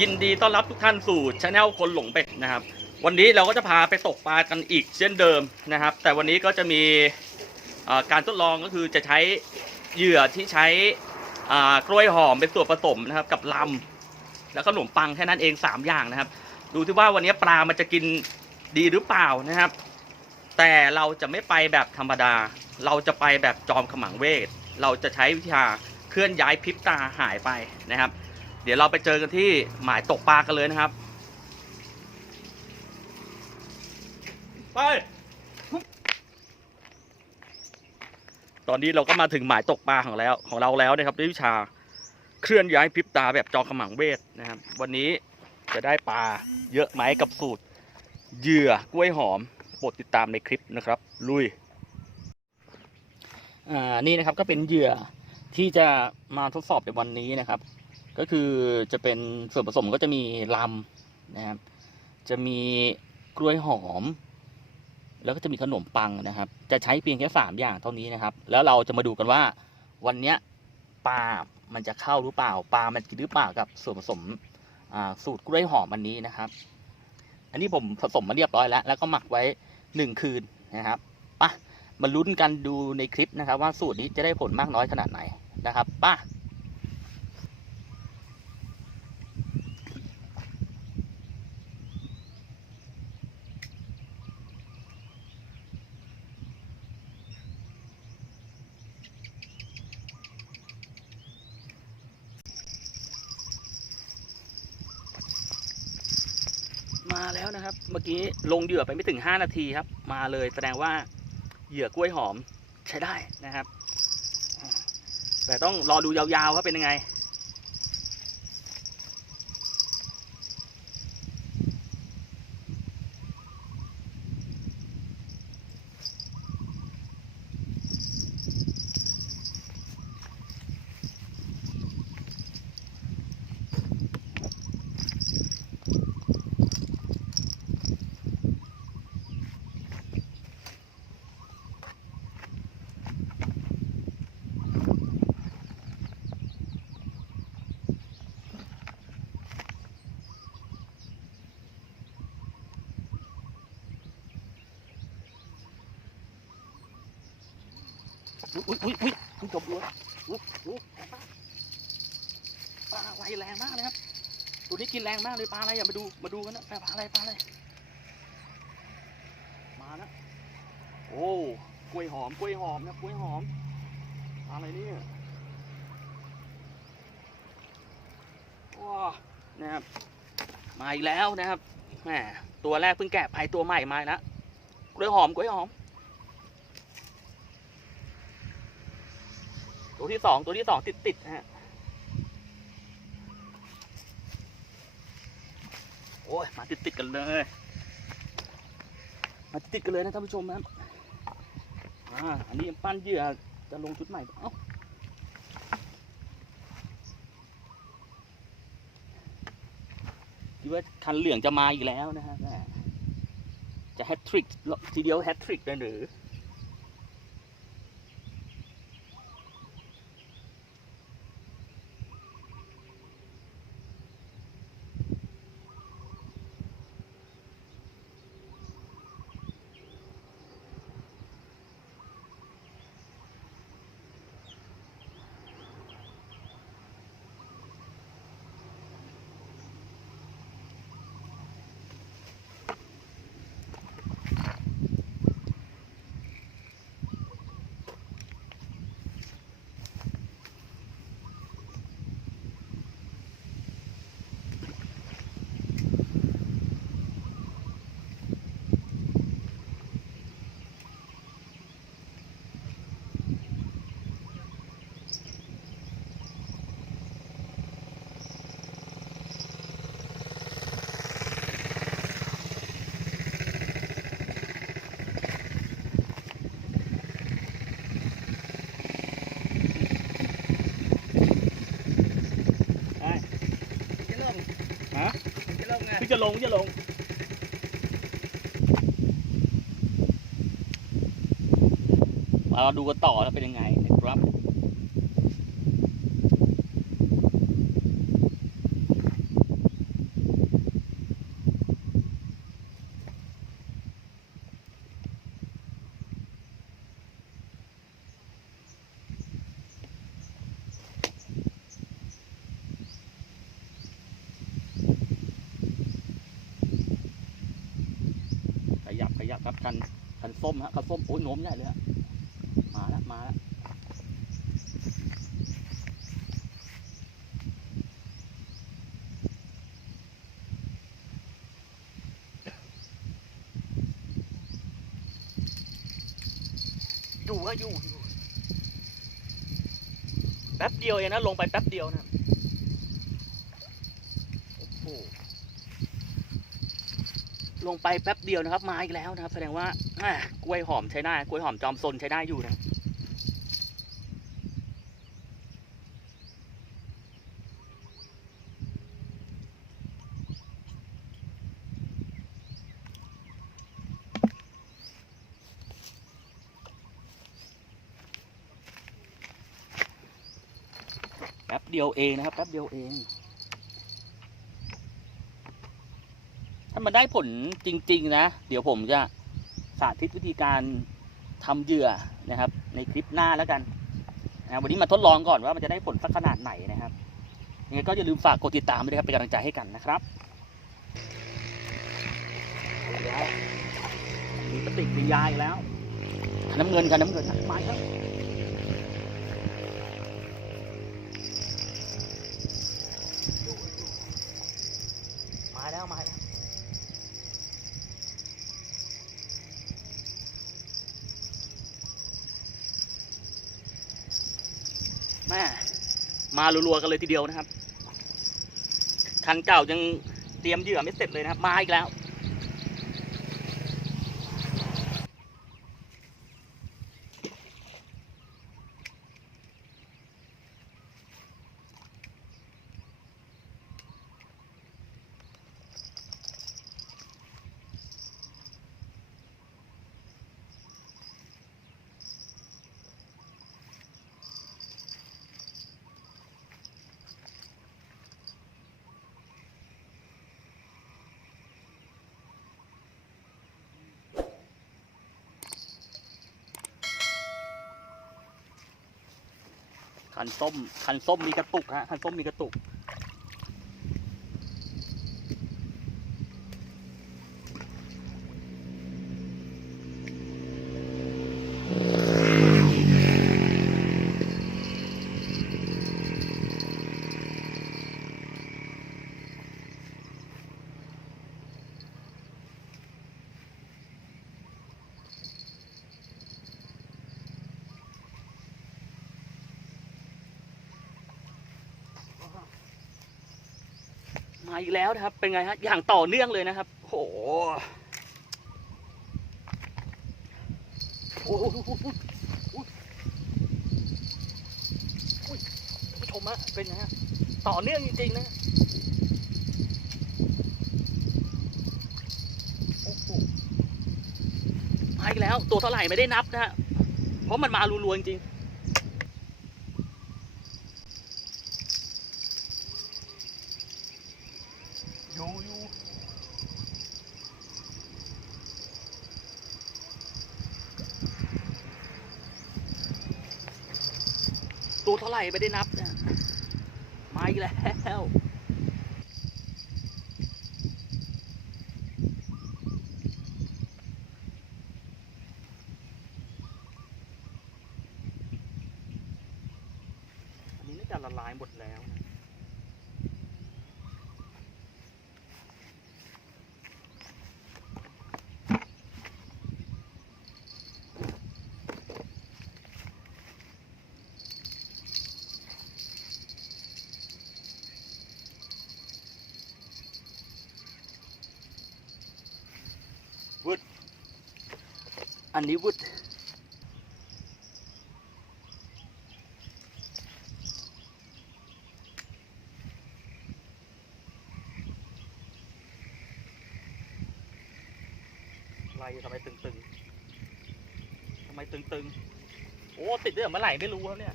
ยินดีต้อนรับทุกท่านสู่ช anel คนหลงเป็ดนะครับ วันนี้เราก็จะพาไปตกปลากันอีกเช่นเดิมนะครับ แต่วันนี้ก็จะมีการทดลองก็คือจะใช้เหยื่อที่ใช้กล้วยหอมเป็นส่วนผสมนะครับ กับลำแล้วก็ขนมปังแค่นั้นเอง 3 อย่างนะครับ ดูที่ว่าวันนี้ปลามันจะกินดีหรือเปล่านะครับ แต่เราจะไม่ไปแบบธรรมดา เราจะไปแบบจอมขมังเวท เราจะใช้วิชาเคลื่อนย้ายพริบตาหายไปนะครับ เดี๋ยวเราไปเจอกันที่หมายตกปลากันเลยนะครับ ไป ตอนนี้เราก็มาถึงหมายตกปลาของแล้วของเราแล้วนะครับด้วยวิชาเคลื่อนย้ายพริบตาแบบจอขมังเวทนะครับ วันนี้จะได้ปลาเยอะไหมกับสูตรเหยื่อกล้วยหอมโปรดติดตามในคลิปนะครับ ลุยอ่านี่นะครับก็เป็นเหยื่อที่จะมาทดสอบในวันนี้นะครับ ก็คือจะเป็นส่วนผสมก็จะมีลำนะครับ จะมีกล้วยหอม แล้วก็จะมีขนมปังนะครับ จะใช้เพียงแค่สามอย่างเท่านี้นะครับ แล้วเราจะมาดูกันว่าวันเนี้ยปลา มันจะเข้าหรือเปล่า ปลา มันกินหรือเปล่ากับส่วนผสมอ่าสูตรกล้วยหอมอันนี้นะครับ อันนี้ผมผสมมาเรียบร้อยแล้ว แล้วก็หมักไว้หนึ่งคืนนะครับป่ะมาลุ้นกันดูในคลิปนะครับ ว่าสูตรนี้จะได้ผลมากน้อยขนาดไหนนะครับป่ะ แล้วนะครับ เมื่อกี้ลงเหยื่อไปไม่ถึง 5 นาทีครับ มาเลยแสดงว่าเหยื่อกล้วยหอมใช้ได้นะครับ แต่ต้องรอดูยาวๆว่าเป็นยังไง อุ้ยอุ้ยอุ้ยอุ้ยจบด้วยอุ้ยอุ้ยปลาปลแรงมากเลยครับ ตัวนี้กินแรงมากเลยปลาอะไรอย่ามาดูมาดูกันนะปลาอะไรปลาอะไร มานะโอ้กล้วยหอมกล้วยหอมนะกล้วยหอมปลาอะไรเนี่ยว้านะครับมาอีกแล้วนะครับแหมตัวแรกเพิ่งแกะไปตัวใหม่มาแล้วกล้วยหอมกล้วยหอม ตัวที่สองตัวที่สองติดติดนะฮะโอ้ยมาติดติดกันเลย มาติดติดกันเลยนะท่านผู้ชมนะอ่าอันนี้ปั้นเหยื่อจะลงชุดใหม่เอ้าคิดว่าคันเหลืองจะมาอีกแล้วนะฮะจะแฮตทริกทีเดียวแฮตทริกเลยหรือ จะลง ฮะ จะ ลงอย่าลงมาเราดูกันต่อแล้วเป็นยังไงนะครับ ม แล้วครับคันคันส้มฮะคันส้มโอ้ยโน้มใหญ่เลยฮะมาแล้วมาแล้วอยู่ฮะอยู่อยู่แป๊บเดียวเองนะลงไปแป๊บเดียวนะโอ้โห ลงไปแป๊บเดียวนะครับ มาอีกแล้วนะครับ แสดงว่าอ่ากล้วยหอมใช้ได้กล้วยหอมจอมซนใช้ได้อยู่นะแป๊บเดียวเองนะครับแป๊บเดียวเองามันได้ผลจริง ๆ นะ เดี๋ยวผมจะสาธิตวิธีการทำเหยื่อนะครับ ในคลิปหน้าแล้วกันนะวันนี้มาทดลองก่อนว่ามันจะได้ผลสักขนาดไหนนะครับยังไงก็อย่าลืมฝากกดติดตามด้วยนะครับเป็นกำลังใจให้กันนะครับเอาแล้วมีปฏิกิริยาอีกแล้วคันน้ำเงินคันน้ำเงินนะมาอีกแล้วมาแล้วมาแล้ว แม่มา รัวๆกันเลยทีเดียวนะครับ คันเก่ายังเตรียมเหยื่อไม่เสร็จเลยนะครับ มาอีกแล้ว คันส้มคันส้มมีกระตุกฮะคันส้มมีกระตุก อีกแล้วนะครับ เป็นไงฮะอย่างต่อเนื่องเลยนะครับโหโอ้โหผู้ชมฮะเป็นไงฮะต่อเนื่องจริงๆนะโอ้โหมาอีกแล้ว ตัวเท่าไหร่ไม่ได้นับนะฮะเพราะมันมารัวๆจริง อยู่อยู่ตัวเท่าไห ร่ไม่ได้นับเนี่ยมาอีกแล้วอันนี้น่าจะละลายหมดแล้ว นะอันนี้วุฒอะไรทำไมตึงๆทำไมตึงๆ โอ้ ติดได้เมื่อไหร่ไม่รู้แล้วเนี่ย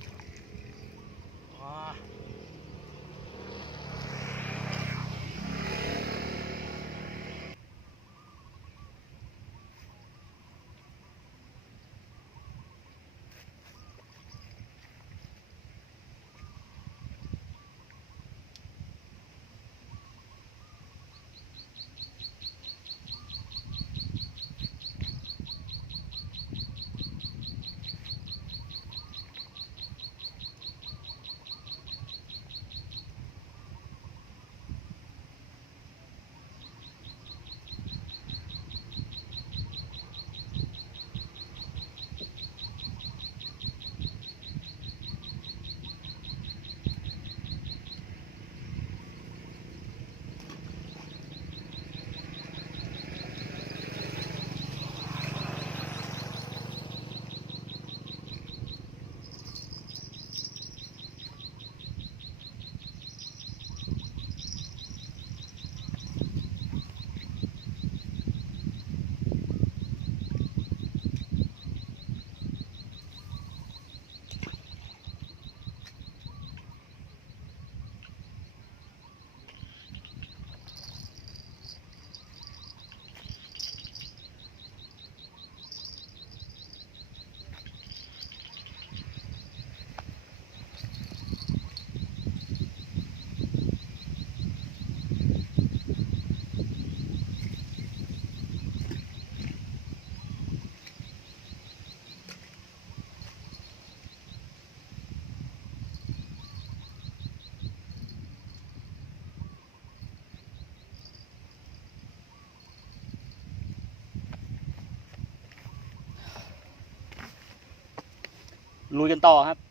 ลุยกันต่อครับ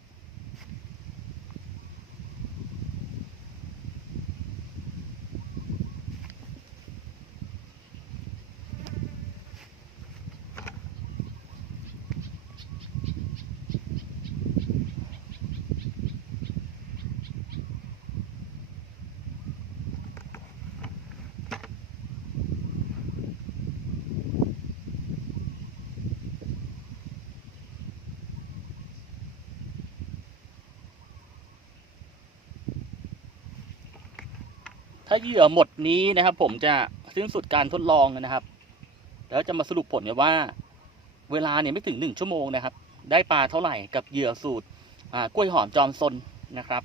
ถ้าเหยื่อหมดนี้นะครับ ผมจะสิ้นสุดการทดลองนะครับ แล้วจะมาสรุปผลกันว่า เวลาเนี่ยไม่ถึงหนึ่งชั่วโมงนะครับ ได้ปลาเท่าไหร่กับเหยื่อสูตรกล้วยหอมจอมซนนะครับ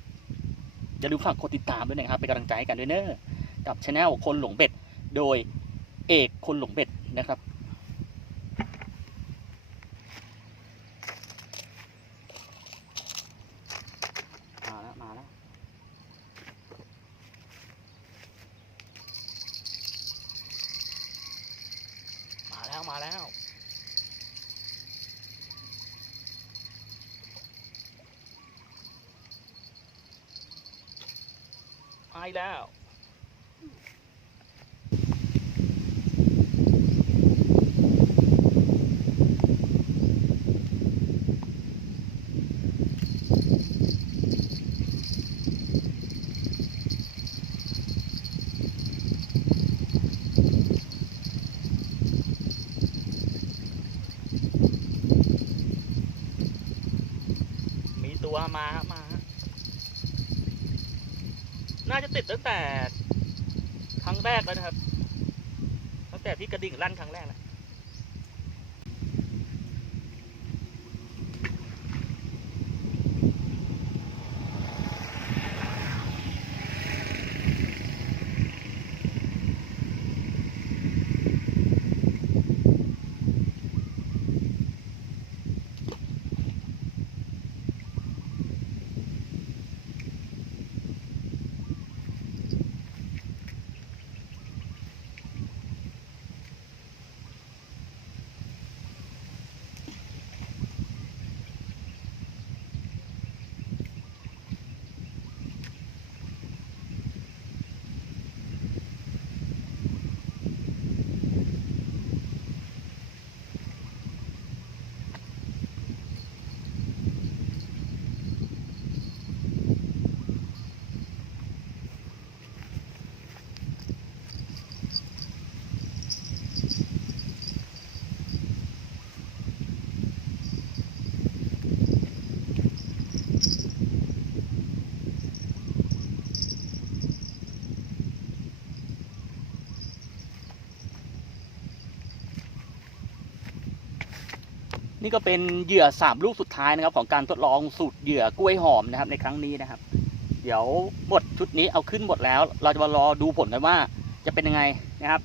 อย่าลืมฝากกดติดตามด้วยนะครับเป็นกำลังใจให้กันด้วยเนอะกับช anel คนหลงเบ็ด โดยเอกคนหลงเบ็ดนะครับ มาแล้วมาแล้ว มาแล้วมาแล้ว มาอีก แล้ว มีตัวมาฮะมาฮะน่าจะ ตั้งแต่ครั้งแรกแล้วนะครับ ตั้งแต่ที่กระดิ่งลั่นครั้งแรกแล้ นี่ก็เป็นเหยื่อสามลูกสุดท้ายนะครับ ของการทดลองสูตรเหยื่อกล้วยหอมนะครับ ในครั้งนี้นะครับ เดี๋ยวหมดชุดนี้เอาขึ้นหมดแล้ว เราจะมารอดูผลกันว่าจะเป็นยังไงนะครับ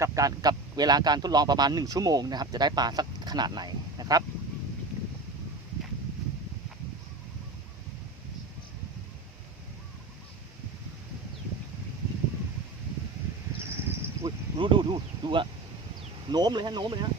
กับการกับเวลาการทดลองประมาณ 1 ชั่วโมงนะครับ จะได้ปลาสักขนาดไหนนะครับดูดูดูดูอะโน้มเลยฮะโน้มเลยฮะ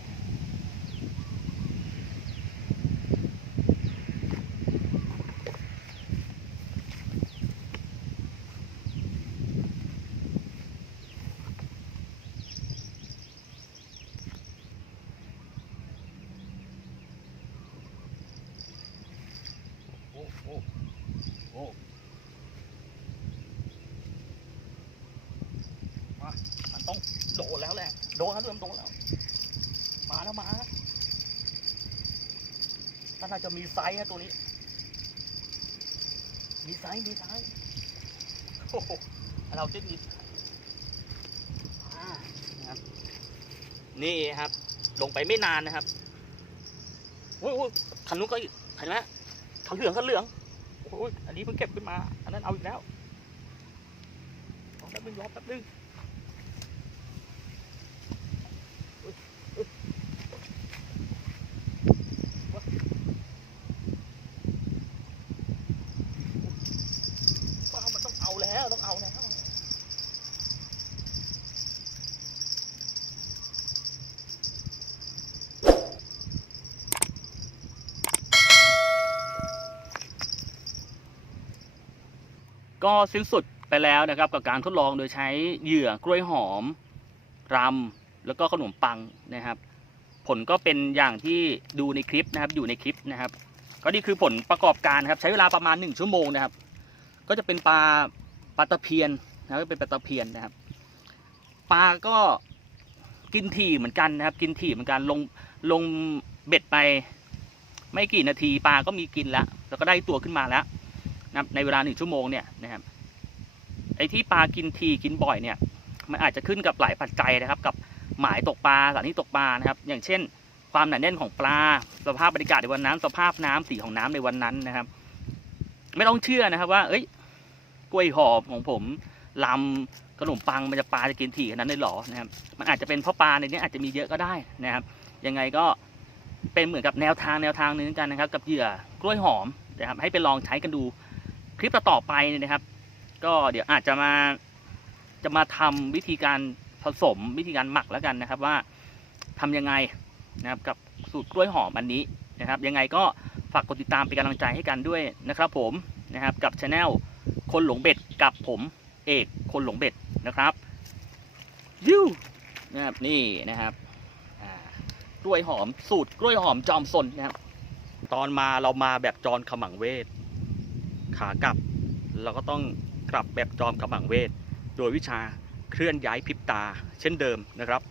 โอ้โอ้โอ้มามันต้องโดน แล้วแหละ โดนครับเริ่มโดนแล้ว มาแล้วมาถ้าน่าจะมีไซส์นะตัวนี้ มีไซส์มีไซส์โอ้โหเราเช็คดีอ่านะครับนี่ครับ ลงไปไม่นานนะครับโอ้ยโอ้ยคันนู้นก็เห็นไหมเขาเหลืองเขาเหลืองโอ้ยอันนี้เพิ่งเก็บขึ้นมา อันนั้นเอาอีกแล้วรอแป๊บนึงรอแป๊บนึงอุ๊ยอุ๊ยว้าวมันต้องเอาแล้ว ต้องเอาแล้ว น ก็สิ้นสุดไปแล้วนะครับกับการทดลองโดยใช้เหยื่อกล้วยหอมรำแล้วก็ขนมปังนะครับ ผลก็เป็นอย่างที่ดูในคลิปนะครับอยู่ในคลิปนะครับ ก็นี่คือผลประกอบการครับใช้เวลาประมาณหนึ่งชั่วโมงนะครับ ก็จะเป็นปลาปลาตะเพียนนะครับเป็นปลาตะเพียนนะครับปลาก็กินถี่เหมือนกันนะครับ กินถี่เหมือนกันลงลงเบ็ดไป ไม่กี่นาทีปลาก็มีกินแล้วแล้วก็ได้ตัวขึ้นมาแล้ว นะครับในเวลาหนึ่งชั่วโมงเนี่ยนะครับไอ้ที่ปลากินทีกินบ่อยเนี่ย มันอาจจะขึ้นกับหลายปัจจัยนะครับ กับหมายตกปลาสถานที่ตกปลานะครับ อย่างเช่น ความหนาแน่นของปลา สภาพบรรยากาศในวันนั้น สภาพน้ำสีของน้ำในวันนั้นนะครับ ไม่ต้องเชื่อนะครับว่า เอ้ย กล้วยหอมของผมลำขนมปังมันจะปลาจะกินถี่ขนาดนั้นเลยหรอนะครับ มันอาจจะเป็นเพราะปลาในนี้อาจจะมีเยอะก็ได้นะครับ ยังไงก็เป็นเหมือนกับแนวทางแนวทางหนึงกันนะครับ กับเหยื่อกล้วยหอมนะครับให้ไปลองใช้กันดู ลิปต่อไปเนี่ยนะครับ ก็เดี๋ยวอาจจะมาจะมาทำวิธีการผสมวิธีการหมักแล้วกันนะครับ ว่าทำยังไงนะครับกับสูตรกล้วยหอมอันนี้นะครับ ยังไงก็ฝากกดติดตามเป็นกำลังใจให้กันด้วยนะครับ ผมนะครับกับช anel คนหลงเบ็ดกับผมเอกคนหลงเบ็ดนะครับยูนะครับนี่นะครับกล้วยหอมสูตรกล้วยหอมจอมสนนะครับ ตอนมาเรามาแบบจรขมังเวท ขากลับ เราก็ต้องกลับแบบจอมขมังเวท โดยวิชาเคลื่อนย้ายพริบตา เช่นเดิมนะครับ